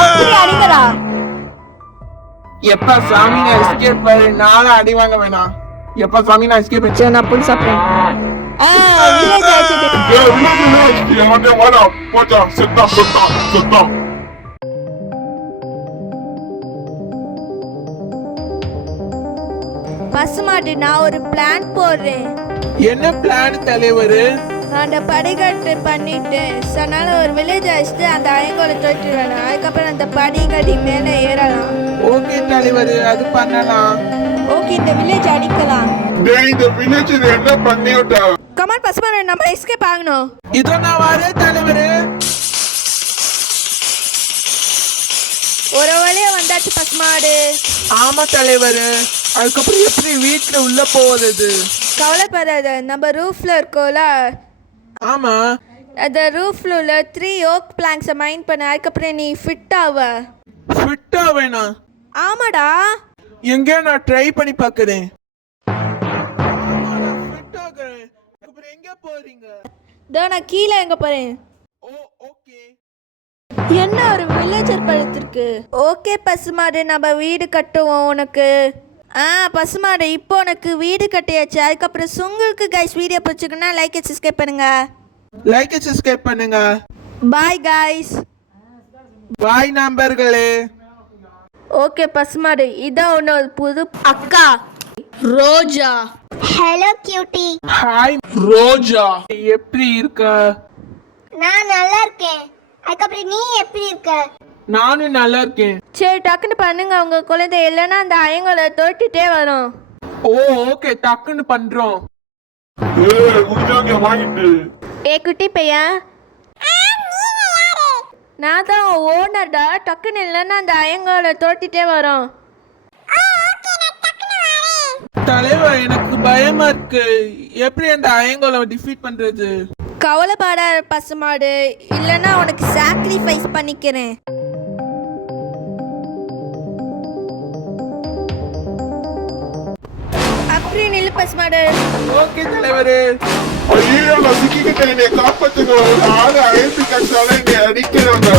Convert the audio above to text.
அப்படி அடிங்கடா. எப்ப சாமி நான் எஸ்கேப் பண்ணி நாளா அடி வாங்க வேணாம். எப்ப சாமி நான் எஸ்கேப் பண்ணி நான் புடி சாப்பிட்டேன். வில்லேஜ் ஆயிடுச்சு. பசுமாடு, நான் ஒரு பிளான் போடுறேன். என்ன பிளான் தலைவரு? நான் அந்த படிக்கட்டு பண்ணிட்டு அதனால ஒரு வில்லேஜ் ஆயிடுச்சு, அந்த ஐங்கோலை தொட்டுடுவேன். அதுக்கப்புறம் அந்த படிக்கடி மேலே ஏறலாம். ஓகே தலைவரு, அது பண்ணலாம். ஓகே, இந்த வில்லேஜ் அடிக்கலாம். இந்த வில்லேஜ் என்ன பண்ணிவிட்டா? கமான் பசுமாடு, நம்ம எஸ்கேப் ஆகணும். இதோ நான் வரேன் தலைவரு. ஒரு வழியா வந்தாச்சு பசுமாடு. ஆமா தலைவரு, அதுக்கப்புறம் எப்படி வீட்டுல உள்ள போவது? கவலைப்படாத, நம்ம ரூஃப்ல இருக்கோம்ல, ஆமா, அந்த ரூஃப்ல உள்ள 3 ஓக் பிளாங்க்ஸை மைண்ட் பண்ண. அதுக்கப்புறம் நீ ஃபிட் ஆவ. ஃபிட்டா வேணாம். ஆமாடா. எங்க நான் ட்ரை பண்ணி பார்க்கறேன். அப்புறம் எங்க போறீங்க? நான் கீழே எங்க போறேன். ஓ ஓகே. என்ன ஒரு வில்லேஜர் படுத்திருக்கு. ஓகே பசுமாடு, நம்ம வீடு கட்டுவோம் உனக்கு. பசுமாடு, இப்போ உனக்கு வீடு கட்டியாச்சு. அதுக்கப்புறம் உங்களுக்கு கைஸ் வீடியோ பிடிச்சிருக்குன்னா லைக் அண்ட் சப்ஸ்கிரைப் பண்ணுங்க. லைக் அண்ட் சப்ஸ்கிரைப் பண்ணுங்க. Bye guys. பாய் நண்பர்களே. ஓகே பசுமாடு, இதான் உன்னோட புது அக்கா Roja. Hello cutie. Hi Roja, எப்படி இருக்க? நான் நல்லா இருக்கேன். அதுக்கப்புறம் நீ எப்படி இருக்க? நானும் நல்லா இருக்கேன். சரி டக்குன்னு பண்ணுங்க உங்க குழந்தை, இல்லைன்னா அந்த ஐங்கோலை தொட்டிட்டே வரும். ஓ ஓகே, டக்குன்னு பண்றோம். குட்டி பையன், நான் தான் ஓனர்டா. டக்குன்னு இல்லைன்னா அந்த ஐங்கோலை தொட்டிட்டே வரும். தலைவர், எனக்கு பயமா இருக்கு. எப்படி அந்த ஐங்கோலை டிஃபீட் பண்றது? கவலைப்பட பசுமாடு, இல்லைன்னா உனக்கு சாக்ரிஃபைஸ் பண்ணிக்கிறேன். அப்படி நில்லு பசுமாடு. ஓகே தலைவரே. ஐயோ, நான் சிக்கிக்கிட்டேன், என்னை காப்பாத்துங்க. ஆறு அழைத்து கட்டால என்னை அடிக்கிறாங்க.